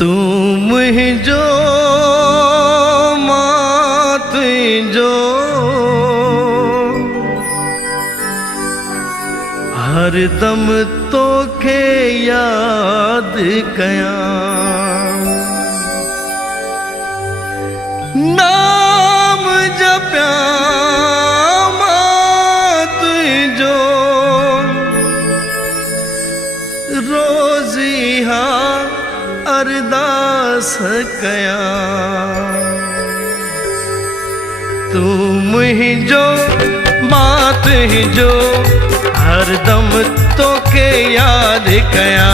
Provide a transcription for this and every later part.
तू मुझो मात जो हर दम तोखे याद कया नाम जप्या मात जो रोज़ी हा अरदास कया तू मुझो मात जो हर दम तोखे याद कया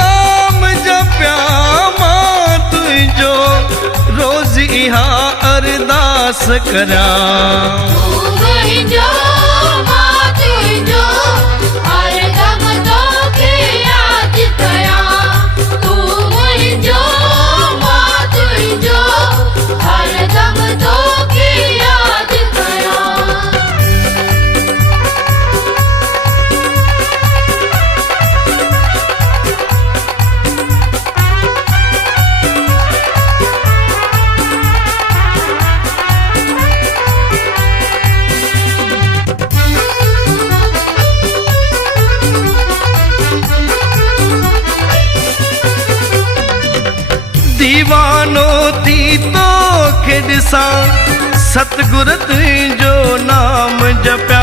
नाम जप्या मात जो रोज़ इहा अरदास करा दीवानो थी तो ॾिसां सतगुर तुंहिंजो नाम जपिया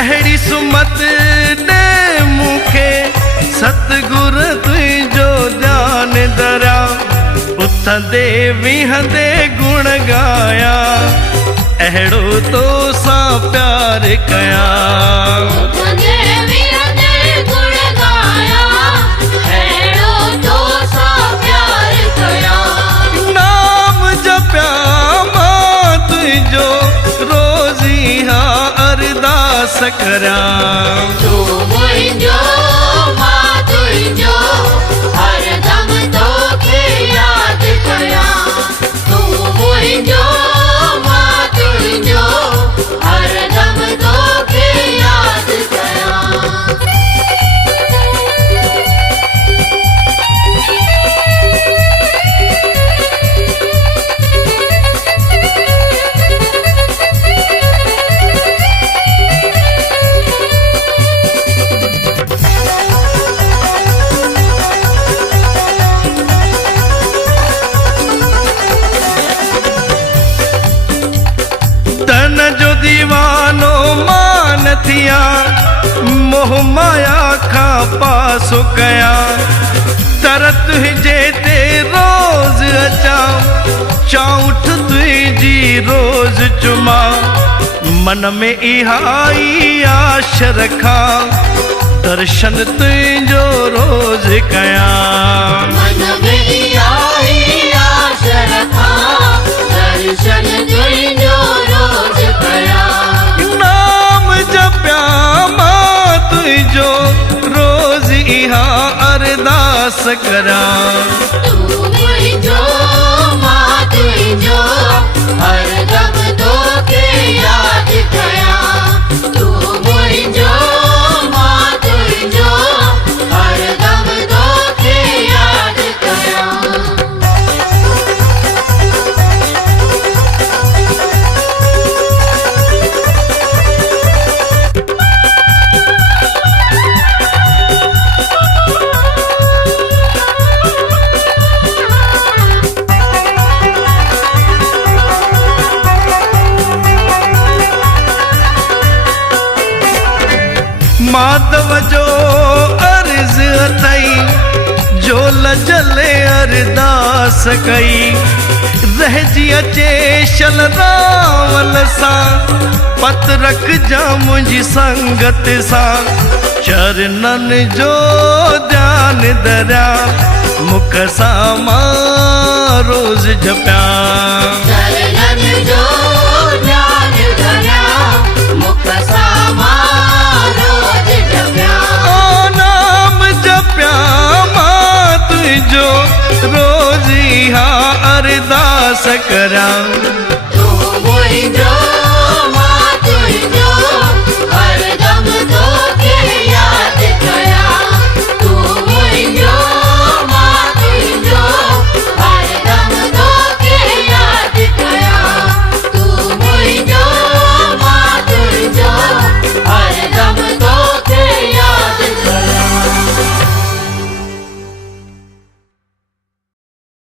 अहिड़ी सुमत ॾे मूंखे सतगुर तुंहिंजो ध्यानु धरिया उथंदे विहंदे गुण गाया अहिड़ो तो सां प्यार कया सकरा तू मुझो मां तुझो हर दम तोखे याद कया तू मुझो मां तुझो हर दम तोखे याद कया दीवानो मान थिया मोह माया का पासो कया तरत हुजे ते रोज अचा चौठ तुझी रोज चुमा मन में इहाई आश रखा दर्शन तुझो रोज कया मन में इहाई आश रखा दर्शन तुझो रोज कया नाम जप्या मां तुझो रोज़ इहा अरदास करा तू मुझो मां तुझो हर दम तोखे याद कया तू मुझो मां तुझो हर दम तोखे याद कया माधव जो अर्ज अथई जो लजले अरदास कई रहजी अचे शल रावल सां पत रख जा मुंहिंजी संगत सां चरणनि जो ध्यानु धरिया मुख सां मां रोज़ जपिया